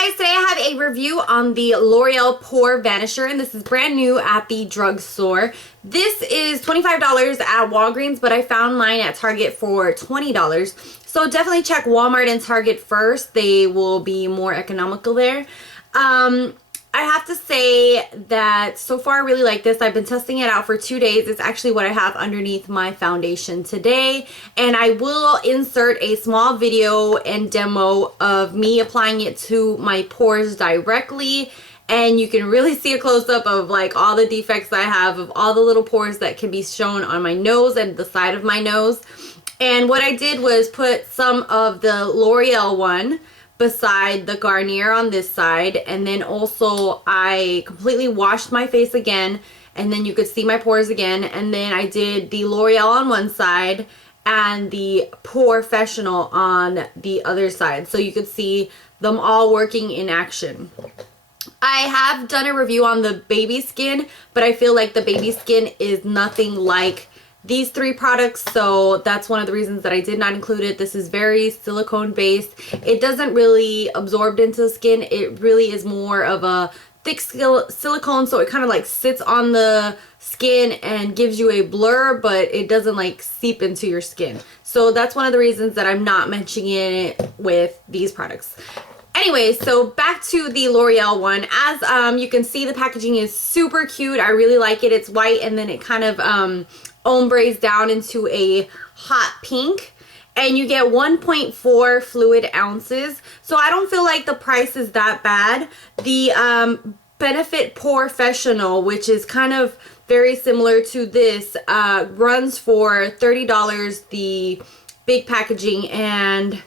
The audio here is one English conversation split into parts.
guys, today I have a review on the L'Oreal Pore Vanisher, and this is brand new at the drugstore. This is $25 at Walgreens, but I found mine at Target for $20. So definitely check Walmart and Target first. They will be more economical there. I have to say that so far I really like this. I've been testing it out for 2 days. It's actually what I have underneath my foundation today. And I will insert a small video and demo of me applying it to my pores directly. And you can really see a close-up of like all the defects I have, of all the little pores that can be shown on my nose and the side of my nose. And what I did was put some of the L'Oreal one beside the Garnier on this side, and then also I completely washed my face again, and then you could see my pores again, and then I did the L'Oreal on one side and the Porefessional on the other side, so you could see them all working in action. I have done a review on the baby skin, but I feel like the baby skin is nothing like these three products, so that's one of the reasons that I did not include it. This is very silicone based. It doesn't really absorb into the skin. It really is more of a thick silicone, so it kind of like sits on the skin and gives you a blur, but it doesn't like seep into your skin. So that's one of the reasons that I'm not mentioning it with these products. Anyway, so back to the L'Oreal one. As you can see, the packaging is super cute. I really like it. It's white, and then it kind of ombres down into a hot pink, and you get 1.4 fluid ounces. So I don't feel like the price is that bad. The Benefit Porefessional, which is kind of very similar to this, runs for $30, the big packaging, and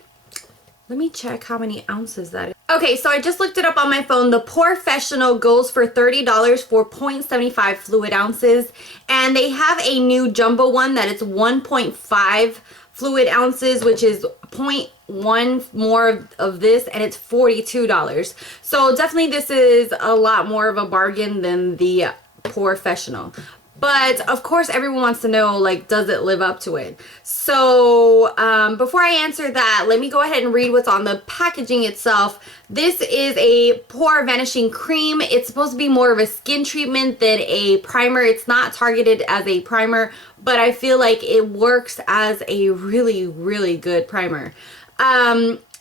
let me check how many ounces that is. Okay, so I just looked it up on my phone. The Porefessional goes for $30 for 0.75 fluid ounces. And they have a new jumbo one that is 1.5 fluid ounces, which is 0.1 more of this, and it's $42. So definitely this is a lot more of a bargain than the Porefessional. But of course everyone wants to know, like, does it live up to it? So before I answer that, let me go ahead and read what's on the packaging itself. This is a pore vanishing cream. It's supposed to be more of a skin treatment than a primer. It's not targeted as a primer, but I feel like it works as a really, really good primer.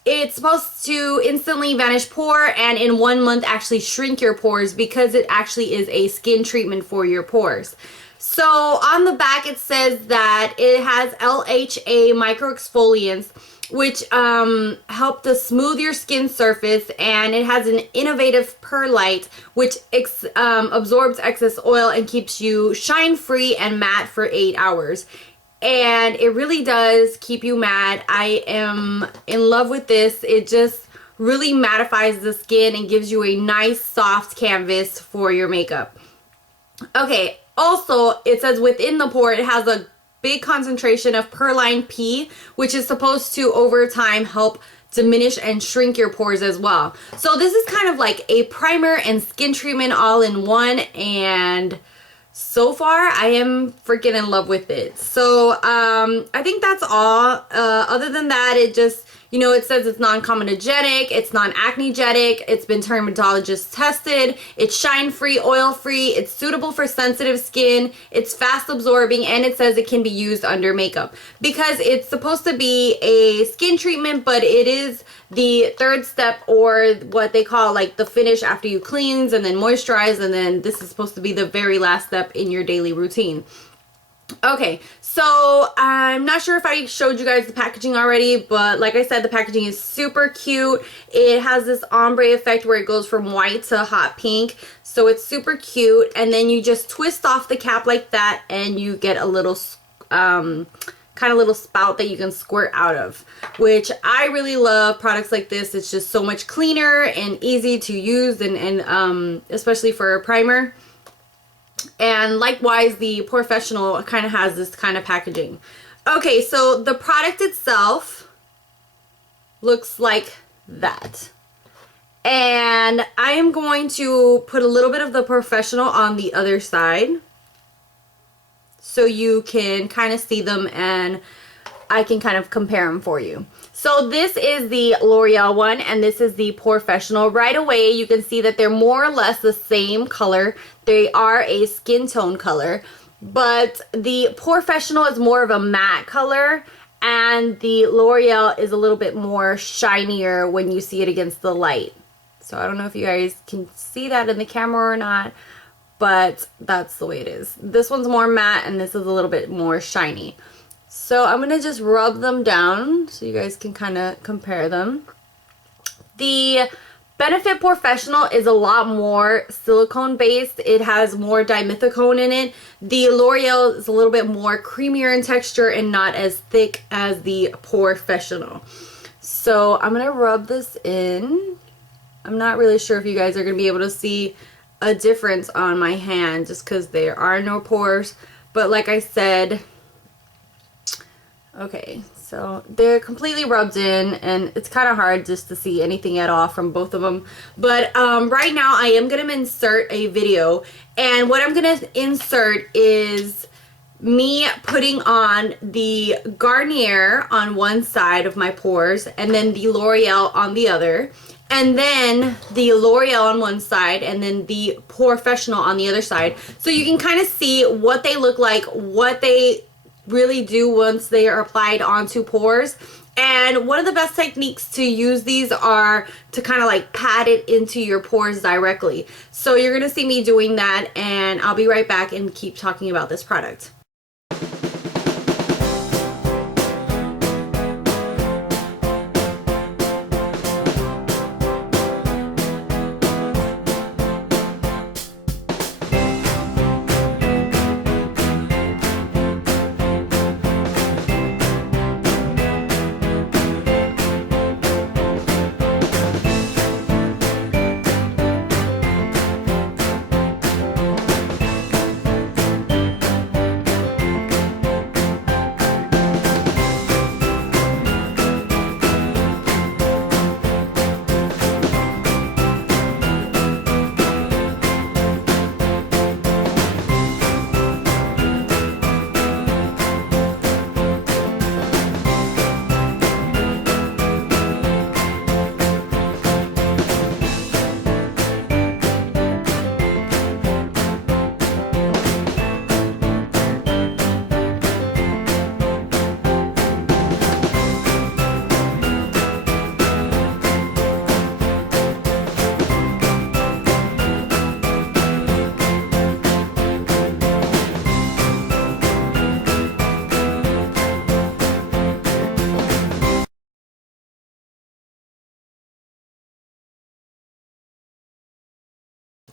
It's supposed to instantly vanish pore and in 1 month actually shrink your pores, because it actually is a skin treatment for your pores. So on the back it says that it has LHA micro exfoliants, which help to smooth your skin surface, and it has an innovative perlite which absorbs excess oil and keeps you shine free and matte for 8 hours. And it really does keep you matte. I am in love with this. It just really mattifies the skin and gives you a nice soft canvas for your makeup. Okay, also it says within the pore it has a big concentration of Perline P, which is supposed to over time help diminish and shrink your pores as well. So this is kind of like a primer and skin treatment all in one, and so far I am freaking in love with it. So I think that's all. Other than that, it just, you know, it says it's non-comedogenic, it's non-acnegenic, it's been dermatologist tested, it's shine-free, oil-free, it's suitable for sensitive skin, it's fast-absorbing, and it says it can be used under makeup. Because it's supposed to be a skin treatment, but it is the third step, or what they call like the finish after you cleanse and then moisturize, and then this is supposed to be the very last step in your daily routine. Okay, so I'm not sure if I showed you guys the packaging already, but like I said, the packaging is super cute. It has this ombre effect where it goes from white to hot pink, so it's super cute. And then you just twist off the cap like that, and you get a little kind of little spout that you can squirt out of, which I really love products like this. It's just so much cleaner and easy to use, and especially for a primer. And likewise, the Porefessional kind of has this kind of packaging. Okay, so the product itself looks like that. And I am going to put a little bit of the Porefessional on the other side so you can kind of see them, and I can kind of compare them for you. So this is the L'Oreal one, and this is the Porefessional. Right away, you can see that they're more or less the same color. They are a skin tone color, but the Porefessional is more of a matte color, and the L'Oreal is a little bit more shinier when you see it against the light. So I don't know if you guys can see that in the camera or not, but that's the way it is. This one's more matte, and this is a little bit more shiny. So I'm going to just rub them down so you guys can kind of compare them. The Benefit Porefessional is a lot more silicone based. It has more dimethicone in it. The L'Oreal is a little bit more creamier in texture and not as thick as the Porefessional. So I'm going to rub this in. I'm not really sure if you guys are going to be able to see a difference on my hand just because there are no pores. But like I said, okay, so they're completely rubbed in, and it's kind of hard just to see anything at all from both of them. But right now I am going to insert a video, and what I'm going to insert is me putting on the Garnier on one side of my pores, and then the L'Oreal on the other, and then the L'Oreal on one side, and then the Porefessional on the other side, so you can kind of see what they look like, what they really do once they are applied onto pores. And one of the best techniques to use these are to kind of like pat it into your pores directly. So you're gonna see me doing that, and I'll be right back and keep talking about this product.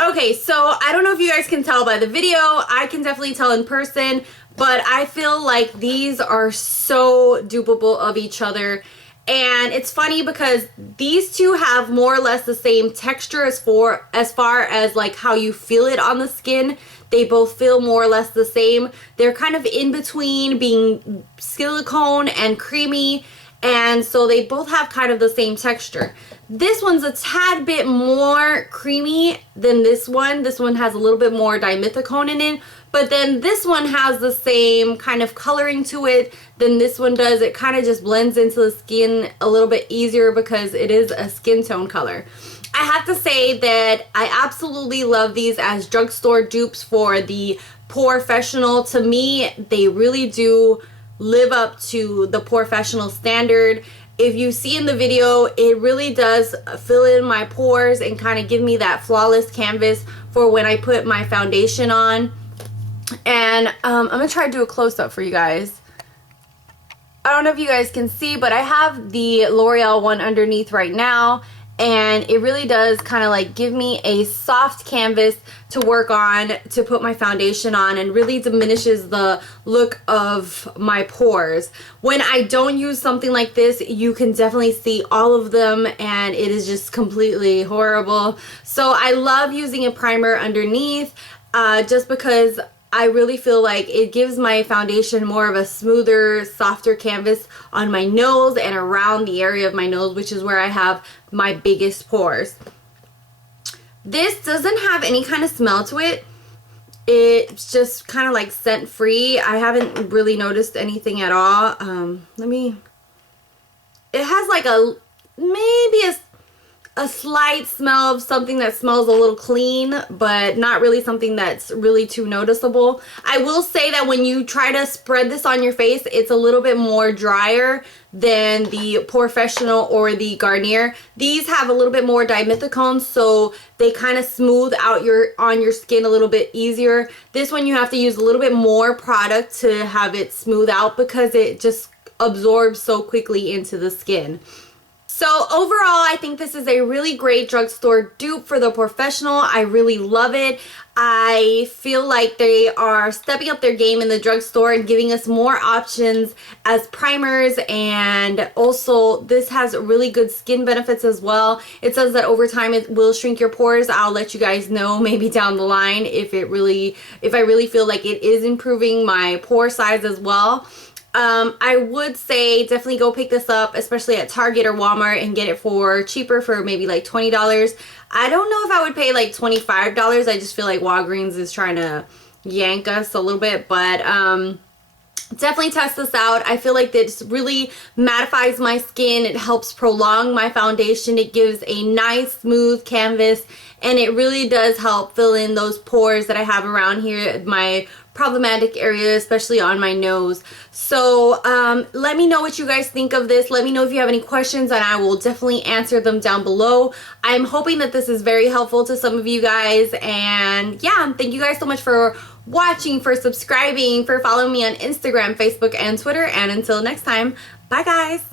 Okay, so I don't know if you guys can tell by the video. I can definitely tell in person, but I feel like these are so dupeable of each other. And it's funny because these two have more or less the same texture as far as like how you feel it on the skin. They both feel more or less the same. They're kind of in between being silicone and creamy, and so they both have kind of the same texture. This one's a tad bit more creamy than this one. This one has a little bit more dimethicone in it, but then this one has the same kind of coloring to it than this one does. It kind of just blends into the skin a little bit easier because it is a skin tone color. I have to say that I absolutely love these as drugstore dupes for the Porefessional. To me, they really do live up to the Porefessional standard. If you see in the video, it really does fill in my pores and kind of give me that flawless canvas for when I put my foundation on. And I'm going to try to do a close-up for you guys. I don't know if you guys can see, but I have the L'Oreal one underneath right now. And it really does kind of like give me a soft canvas to work on, to put my foundation on, and really diminishes the look of my pores. When I don't use something like this, you can definitely see all of them, and it is just completely horrible. So I love using a primer underneath just because I really feel like it gives my foundation more of a smoother, softer canvas on my nose and around the area of my nose, which is where I have my biggest pores. This doesn't have any kind of smell to it. It's just kind of like scent free. I haven't really noticed anything at all. It has like maybe a slight smell of something that smells a little clean, but not really something that's really too noticeable. I will say that when you try to spread this on your face, it's a little bit more drier than the Porefessional or the Garnier. These have a little bit more dimethicone, so they kind of smooth out on your skin a little bit easier. This one you have to use a little bit more product to have it smooth out because it just absorbs so quickly into the skin. So overall, I think this is a really great drugstore dupe for the Porefessional. I really love it. I feel like they are stepping up their game in the drugstore and giving us more options as primers, and also this has really good skin benefits as well. It says that over time it will shrink your pores. I'll let you guys know maybe down the line if I really feel like it is improving my pore size as well. I would say definitely go pick this up, especially at Target or Walmart, and get it for cheaper, for maybe like $20. I don't know if I would pay like $25. I just feel like Walgreens is trying to yank us a little bit, but definitely test this out. I feel like this really mattifies my skin. It helps prolong my foundation. It gives a nice smooth canvas, and it really does help fill in those pores that I have around here, my problematic area, especially on my nose. So let me know what you guys think of this. Let me know if you have any questions, and I will definitely answer them down below. I'm hoping that this is very helpful to some of you guys, and yeah, thank you guys so much for watching, for subscribing, for following me on Instagram, Facebook, and Twitter, and until next time, bye guys.